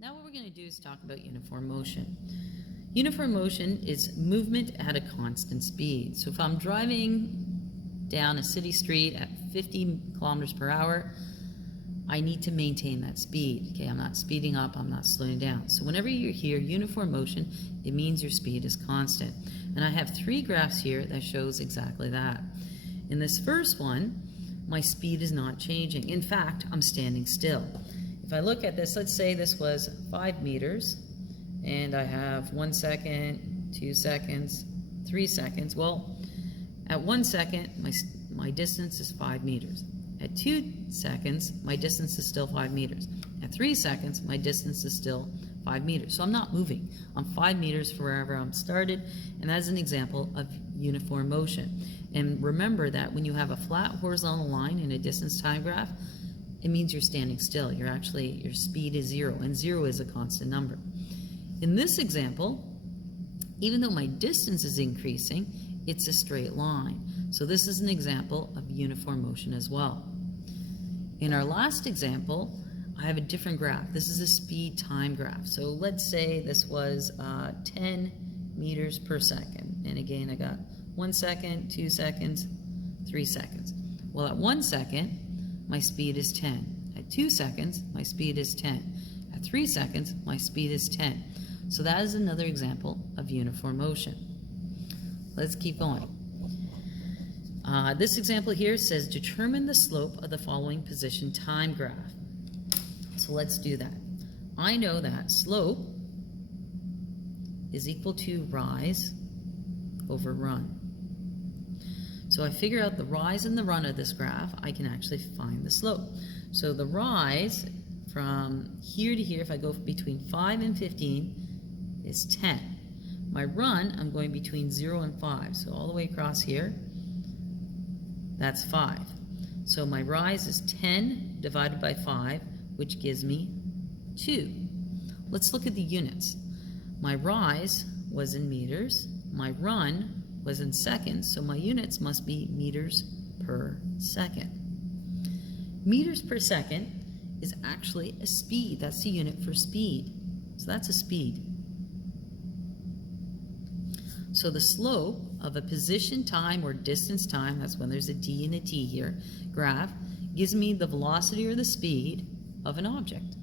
Now what we're going to do is talk about uniform motion. Uniform motion is movement at a constant speed. So if I'm driving down a city street at 50 kilometers per hour, I need to maintain that speed. Okay, I'm not speeding up, I'm not slowing down. So whenever you hear uniform motion, it means your speed is constant. And I have three graphs here that shows exactly that. In this first one, my speed is not changing. In fact, I'm standing still. If I look at this, let's say this was 5 meters, and I have 1 second, 2 seconds, 3 seconds. Well, at 1 second, my distance is 5 meters. At 2 seconds, my distance is still 5 meters. At 3 seconds, my distance is still 5 meters. So I'm not moving. I'm 5 meters from wherever I'm started, and that's an example of uniform motion. And remember that when you have a flat horizontal line in a distance time graph, it means you're standing still. Your speed is 0, and 0 is a constant number. In this example, even though my distance is increasing, it's a straight line. So this is an example of uniform motion as well. In our last example, I have a different graph. This is a speed time graph. So let's say this was 10 meters per second. And again, I got 1 second, 2 seconds, 3 seconds. Well, at 1 second, my speed is 10. At 2 seconds, my speed is 10. At 3 seconds, my speed is 10. So that is another example of uniform motion. Let's keep going. This example here says determine the slope of the following position time graph. So let's do that. I know that slope is equal to rise over run. So I figure out the rise and the run of this graph, I can actually find the slope. So the rise from here to here, if I go between 5 and 15, is 10. My run, I'm going between 0 and 5. So all the way across here, that's 5. So my rise is 10 divided by 5, which gives me 2. Let's look at the units. My rise was in meters. My run was in seconds, so my units must be meters per second. Meters per second is actually a speed. That's the unit for speed. So that's a speed. So the slope of a position time or distance time, that's when there's a D and a T here, graph, gives me the velocity or the speed of an object.